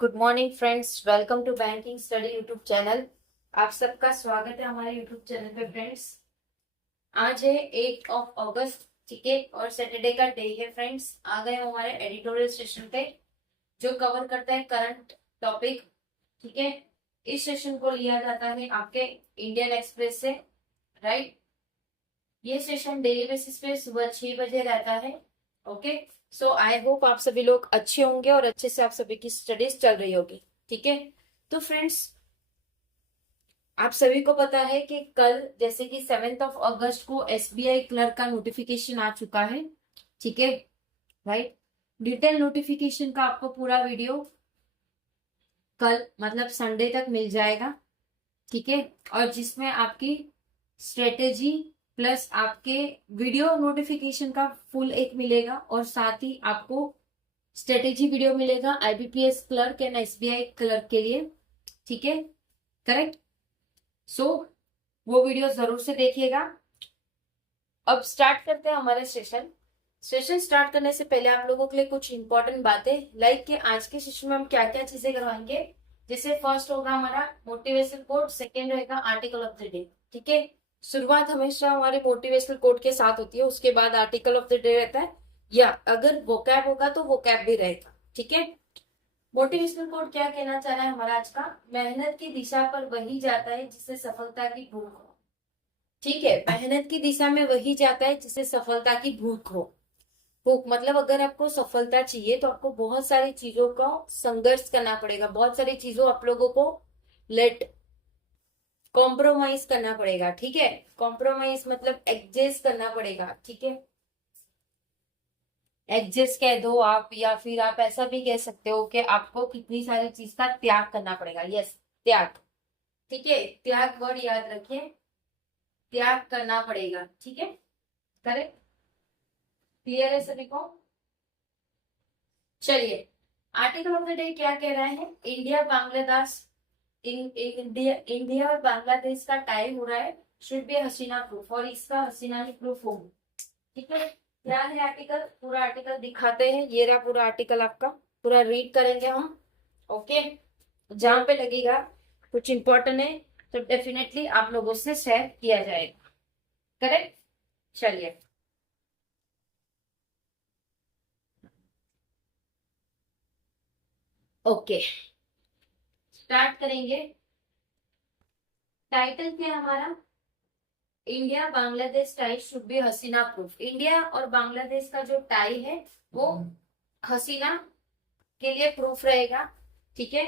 Good morning friends, welcome to banking study YouTube channel. आप सबका स्वागत है हमारे यूट्यूब चैनल पे। फ्रेंड्स, आज है 8 अगस्त, ठीक है, और सैटरडे का डे है। फ्रेंड्स, आ गए हमारे एडिटोरियल सेशन पे जो कवर करता है करंट टॉपिक, ठीक है। इस सेशन को लिया जाता है आपके इंडियन एक्सप्रेस से, राइट। ये सेशन डेली बेसिस पे सुबह 6 बजे रहता है। ओके, सो आई होप आप सभी लोग अच्छे होंगे और अच्छे से आप सभी की स्टडीज चल रही होगी, ठीक है। तो फ्रेंड्स, आप सभी को पता है कि कल जैसे कि 7 अगस्त को एसबीआई क्लर्क का नोटिफिकेशन आ चुका है, ठीक है, राइट। डिटेल नोटिफिकेशन का आपको पूरा वीडियो कल मतलब संडे तक मिल जाएगा, ठीक है। और जिसमें आपकी स्ट्रेटेजी प्लस आपके वीडियो नोटिफिकेशन का फुल एक मिलेगा, और साथ ही आपको स्ट्रेटेजी वीडियो मिलेगा IBPS clerk and SBI clerk के लिए, ठीक है, करेक्ट। सो वो वीडियो जरूर से देखिएगा। अब स्टार्ट करते हैं हमारे सेशन स्टार्ट करने से पहले आप लोगों के लिए कुछ इंपॉर्टेंट बातें, लाइक कि आज के सेशन में हम क्या क्या चीजें करवाएंगे। जैसे फर्स्ट होगा हमारा मोटिवेशनल कोड, सेकेंड रहेगा आर्टिकल ऑफ द डे, ठीक है। शुरुआत हमेशा हमारे मोटिवेशनल कोड के साथ होती है, उसके बाद आर्टिकल ऑफ द डे रहता है, या अगर वोकैब होगा तो वोकैब भी रहेगा, ठीक है। मोटिवेशनल कोड क्या कहना चाह रहा है हमारा आज का, मेहनत की दिशा पर वही जाता है जिसे सफलता की भूख हो, ठीक है। मेहनत की दिशा में वही जाता है जिसे सफलता की भूख हो। भूख मतलब अगर आपको सफलता चाहिए तो आपको बहुत सारी चीजों का संघर्ष करना पड़ेगा, बहुत सारी चीजों आप लोगों को लेट कॉम्प्रोमाइज करना पड़ेगा, ठीक है। कॉम्प्रोमाइज मतलब एडजस्ट करना पड़ेगा, ठीक है। एडजस्ट कह दो आप, या फिर आप ऐसा भी कह सकते हो कि आपको कितनी सारी चीज का त्याग करना पड़ेगा। यस, त्याग, ठीक है। त्याग वर्ड याद रखिए, त्याग करना पड़ेगा, ठीक है, करेक्ट। क्लियर है सभी को? चलिए, आर्टिकल ऑफ द डे क्या कह रहा है, इंडिया बांग्लादेश इंडिया और बांग्लादेश का टाई हो रहा है, शुड बी हसीना प्रूफ, और इसका हसीना ही प्रूफ होगी, ठीक है। क्या है आर्टिकल, पूरा आर्टिकल दिखाते हैं। ये रहा पूरा आर्टिकल, आपका पूरा रीड करेंगे हम, ओके। जहां पे लगेगा कुछ इंपॉर्टेंट है तो डेफिनेटली आप लोगों से शेयर किया जाएगा, करेक्ट। चलिए, ओके, स्टार्ट करेंगे। टाइटल क्या है हमारा, India Bangladesh tie should be Hasina proof. India और बांग्लादेश का जो टाई है वो हसीना के लिए प्रूफ रहेगा, ठीक है,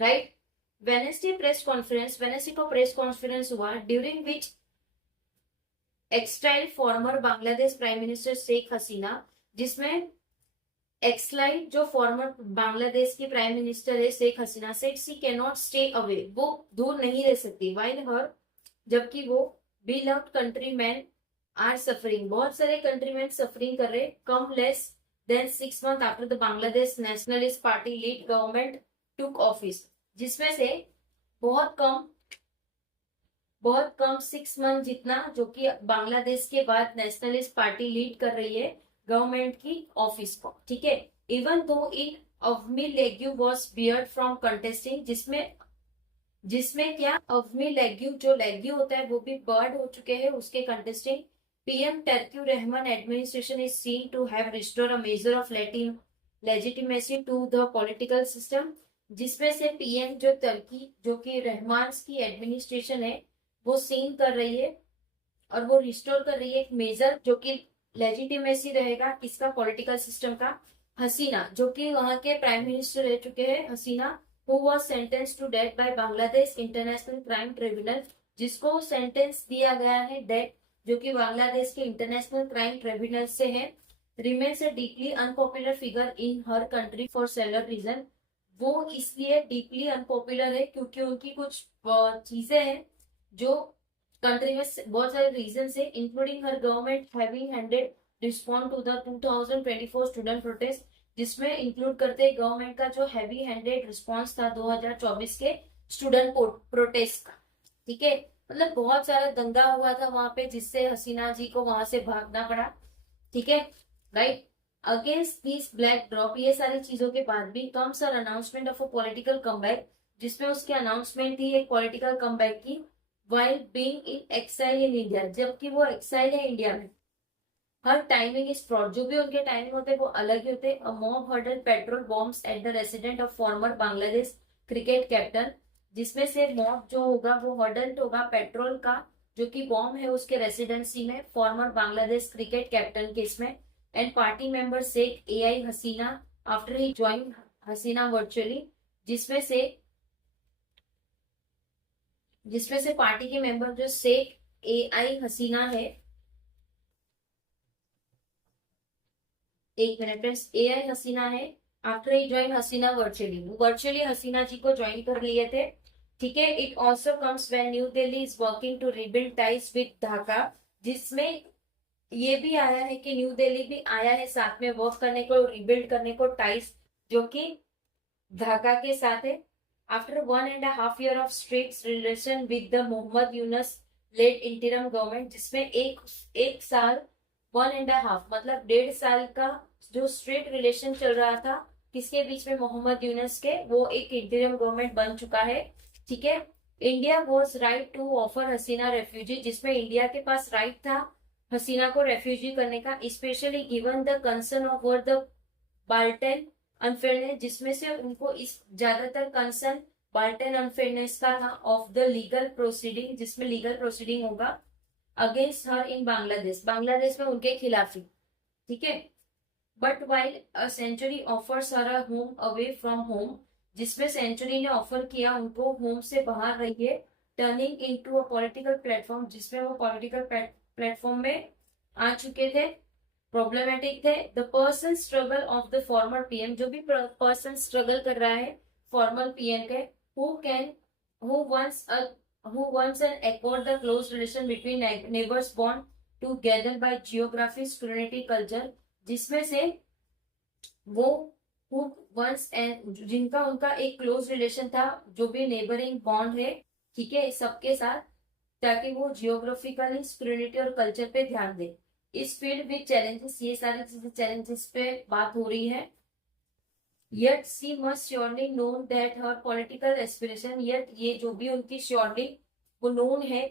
राइट। वेनेसडे को प्रेस कॉन्फ्रेंस हुआ, during which exiled former Bangladesh prime minister Sheikh Hasina, जिसमें एक्सलाइन जो फॉर्मर बांग्लादेश की प्राइम मिनिस्टर है Sheikh Hasina, said she cannot stay away, वो दूर नहीं रह सकती, वाइल हर, जबकि वो beloved countrymen are suffering, बहुत सारे कंट्रीमैन सफरिंग कर रहे, come less than 6 months after the Bangladesh Nationalist Party led government took office, जिसमें से बहुत कम, बहुत कम 6 मंथ जितना, जो कि बांग्लादेश के बाद नेशनलिस्ट पार्टी लीड कर रही है गवर्नमेंट की ऑफिस को, ठीक है। Even though in Awami League was barred from contesting, जिसमें जिसमें क्या अवमी लेग्यू, जो लेग्यू होता है वो भी बर्ड हो चुके हैं उसके contesting. PM Tarique Rahman administration is seen to have restore a measure of legitimacy to the political system, जिसमें से पीएम जो टर्की, जो कि रहमान की एडमिनिस्ट्रेशन है, वो सीन कर रही है और वो रिस्टोर कर रही है एक मेजर जो कि लेजिटिमेसी रहेगा किसका, पॉलिटिकल सिस्टम का। हसीना जो कि वहां के प्राइम मिनिस्टर रह चुके हैं, हसीना who was sentenced to death by Bangladesh international crime tribunal, जिसको सेंटेंस दिया गया है डेथ, जो कि बांग्लादेश के इंटरनेशनल क्राइम ट्रिब्यूनल से है। Remains a deeply unpopular figure in her country for several reason, वो इसलिए डीपली अनपॉपुलर है क्योंकि उनकी कुछ चीजें हैं जो कंट्री में बहुत सारे रीजन है, including her government having handed respond to the 2024 student protest, जिसमें इंक्लूड करते गवर्नमेंट का जो हैवी हैंडेड रिस्पांस था 2024 के स्टूडेंट प्रोटेस्ट का, ठीक है। मतलब बहुत सारा दंगा हुआ था वहां पे, जिससे हसीना जी को वहां से भागना पड़ा, ठीक है, right. Against this black drop, ये सारी चीजों के बाद भी comes a announcement of a political comeback, जिसमें उसकी अनाउंसमेंट थी एक पॉलिटिकल कमबैक की, while being in exile in India, जबकि वो एक्साइल है इंडिया में। हर टाइमिंग इज फ्रॉड, जो भी उनके टाइमिंग होते हैं वो अलग ही होते हैं। A mob hurdle petrol bombs at the resident of former Bangladesh cricket captain, जिसमें से मॉब जो होगा वो हर्डल होगा पेट्रोल का, जो कि बॉम्ब है उसके रेसिडेंसी में, फॉर्मर बांग्लादेश क्रिकेट कैप्टन के इसमें। And party member Sheikh AI Hasina after he join Hasina virtually, जिसमें से जिसमें से पार्टी के मेंबर जो शेख एआई हसीना है, एक मिनट फ्रेंड्स, एआई हसीना है, after he join Hasina virtually, virtually Hasina ji को ज्वाइन कर लिए थे। ठीक है। It also comes when New Delhi is working to rebuild ties with Dhaka, जिसमें ये भी आया है कि न्यू दिल्ली भी आया है साथ में वर्क करने को, रिबिल्ड करने को टाइज जो कि ढाका के साथ है। After 1.5 year of strict relation with the Mohammad Yunus led interim government, जिसमें एक साल 1.5 मतलब 1.5 साल का जो स्ट्रेट रिलेशन चल रहा था किसके बीच में, मोहम्मद यूनस के, वो एक इंटीरियम गवर्नमेंट बन चुका है। ठीक है। India was right to offer Hasina refugee, जिसमें इंडिया के पास राइट था हसीना को रेफ्यूजी करने का, specially given the concern of over the blatant unfairness, जिसमें से उनको इस ज्यादातर कंसर्न बाल्टन अनफेयरनेस का था, ऑफ द लीगल प्रोसीडिंग, जिसमें लीगल प्रोसीडिंग होगा against her in Bangladesh, Bangladesh में उनके खिलाफ ही। ठीक है। But while a sanctuary offers her a home away from home, जिसमें सेंचुरी ने ऑफर किया उनको होम से बाहर रहिए, turning into a political platform, जिसमें वो पॉलिटिकल प्लेटफॉर्म में आ चुके थे, प्रॉब्लमेटिक थे। The person struggle of the former PM, जो भी पर्सन स्ट्रगल कर रहा है फॉर्मर पीएम के, who can who once who wants and accord the close relation between neighbors born together by geography, community, culture, जिसमें से वो who once and जिनका उनका एक क्लोज रिलेशन था, जो भी नेबरिंग बॉन्ड है, ठीक है, सबके साथ, ताकि वो जियोग्राफिकली स्पिरिटी और कल्चर पे ध्यान दे। इस फील्ड विद चैलेंजेस, ये सारी चीजें चैलेंजेस पे बात हो रही है। Yet she must surely know that her political aspiration, yet ये जो भी उनकी surely वो known है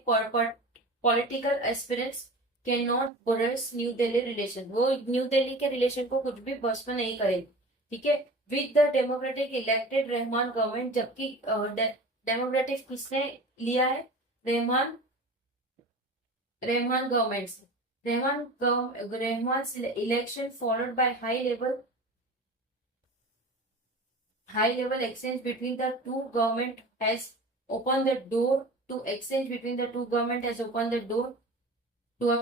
political aspirants cannot burst new Delhi relation, वो न्यू दिल्ली के रिलेशन को कुछ भी भस्म नहीं करेगी। ठीक है। With the democratic elected Rahman government, जबकि डेमोक्रेटिक किसने लिया है, रहमान रहमान गवर्नमेंट से, Rahman election followed by high level exchange between the two government has opened the door to exchange between the two government has opened the door to a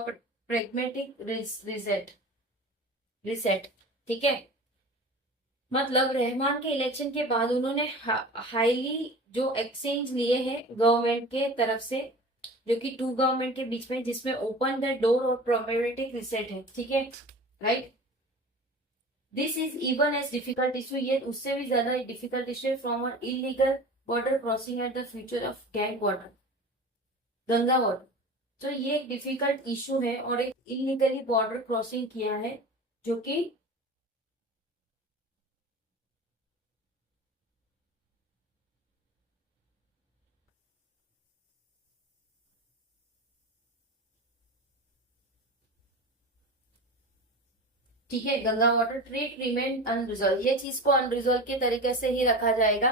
pragmatic reset। ठीक है। मतलब रहमान के election के बाद उन्होंने हाईली जो exchange लिए हैं गवर्नमेंट के तरफ से, जो कि टू गवर्नमेंट के बीच में, जिसमें ओपन द डोर और प्रोग्रामेटिक रिसेट है। ठीक है। Right. This is even as difficult issue, ये उससे भी ज्यादा difficult issue from an illegal border crossing at the future of Ganga water, Ganga water. तो ये एक डिफिकल्ट इशू है और एक इलीगली बॉर्डर क्रॉसिंग किया है, जो कि ठीक है, Ganga water trade remain unresolved, ये चीज को अनरिजॉल्व के तरीके से ही रखा जाएगा।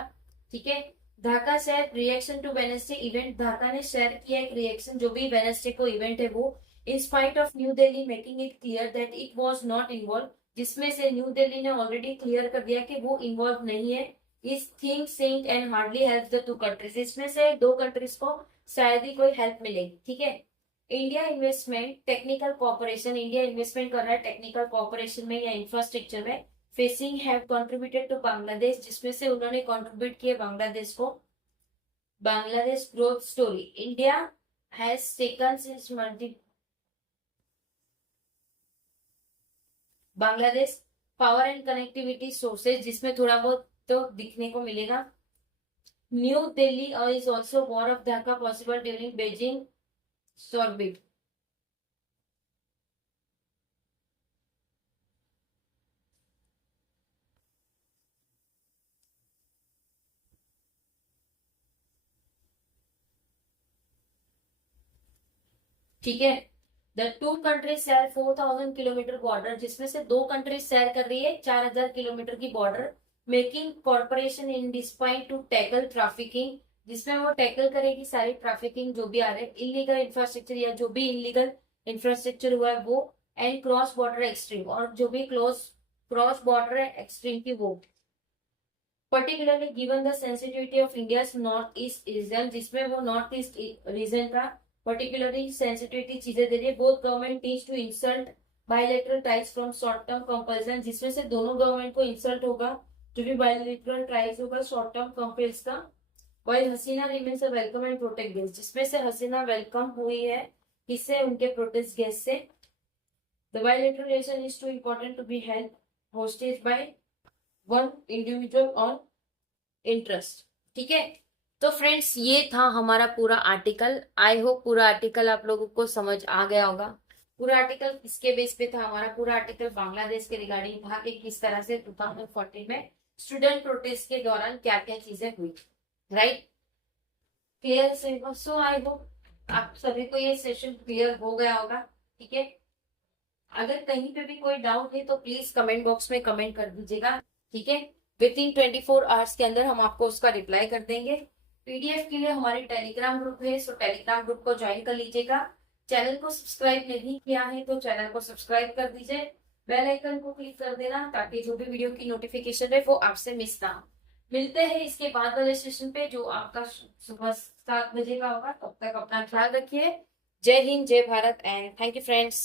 ठीक है। Dhaka share reaction to Wednesday event, Dhaka ने शेयर किया एक रिएक्शन, जो भी वेनेसडे को इवेंट है वो, in spite of new Delhi making it clear that it was not involve, जिसमें से न्यू दिल्ली ने ऑलरेडी क्लियर कर दिया कि वो इन्वॉल्व नहीं है। इस thing saying and hardly help the two countries, इसमें से दो कंट्रीज को शायद ही कोई हेल्प मिलेगी। ठीक है। India investment technical cooperation, India investment कर रहा है टेक्निकल कॉपरेशन में या इंफ्रास्ट्रक्चर में, facing have contributed to Bangladesh, जिसमें से उन्होंने कंट्रीब्यूट किया बांग्लादेश को। Bangladesh growth story, India has taken since multi, Bangladesh power and connectivity sources, जिसमें थोड़ा बहुत तो दिखने को मिलेगा। New Delhi is also wary of Dhaka possible during Beijing सॉर्बिट। ठीक है। The two countries share 4000 kilometre border, जिसमें से दो कंट्रीज शेयर कर रही है 4000 किलोमीटर की border, making corporation in despite to tackle trafficking, जिसमें वो टैकल करेगी सारी ट्रैफिकिंग जो भी आ रहे हैं इलीगल इंफ्रास्ट्रक्चर या जो भी इलीगल इंफ्रास्ट्रक्चर हुआ है वो, एंड क्रॉस बॉर्डर एक्सट्रीम, और जो भी क्रॉस बॉर्डर है एक्सट्रीम की वो, particularly given the sensitivity of India north east region, जिसमें वो नॉर्थ ईस्ट रीजन का पर्टिकुलरली सेंसिटिविटी चीजें दे रही है। Both government needs to insulate bilateral ties from short term compulsion, जिसमें से दोनों गवर्नमेंट को इंसल्ट होगा जो भी बायलैटरल टाइज होगा शॉर्ट टर्म कंपेल्स का। while Hasina remains a welcome and protect guest, जिसमें से हसीना वेलकम हुई है किससे, उनके प्रोटेस्ट गेस्ट से। The bilateral relation is too important to be held hostage by one individual own interest. ठीक है, तो फ्रेंड्स ये था हमारा पूरा आर्टिकल। आई होप पूरा आर्टिकल आप लोगों को समझ आ गया होगा। पूरा आर्टिकल किसके बेस पे था, हमारा पूरा आर्टिकल बांग्लादेश के रिगार्डिंग था कि किस तरह से 2014 में स्टूडेंट प्रोटेस्ट के दौरान क्या क्या चीजें हुई। राइट, क्लियर से। सो आई होप आप सभी को ये सेशन क्लियर हो गया होगा। ठीक है, अगर कहीं पे भी कोई डाउट है तो प्लीज कमेंट बॉक्स में कमेंट कर दीजिएगा। ठीक है, विद इन 24 आवर्स के अंदर हम आपको उसका रिप्लाई कर देंगे। पीडीएफ के लिए हमारे टेलीग्राम ग्रुप है, सो टेलीग्राम ग्रुप को ज्वाइन कर लीजिएगा। चैनल को सब्सक्राइब नहीं किया है तो चैनल को सब्सक्राइब कर दीजिए, बेल आइकन को क्लिक कर देना ताकि जो भी वीडियो की नोटिफिकेशन है वो आपसे मिस ना हो। मिलते हैं इसके बाद वाले सेशन पे जो आपका सुबह 7 बजे का होगा। तब तक अपना ख्याल रखिए। जय हिंद, जय Bharat and thank you friends.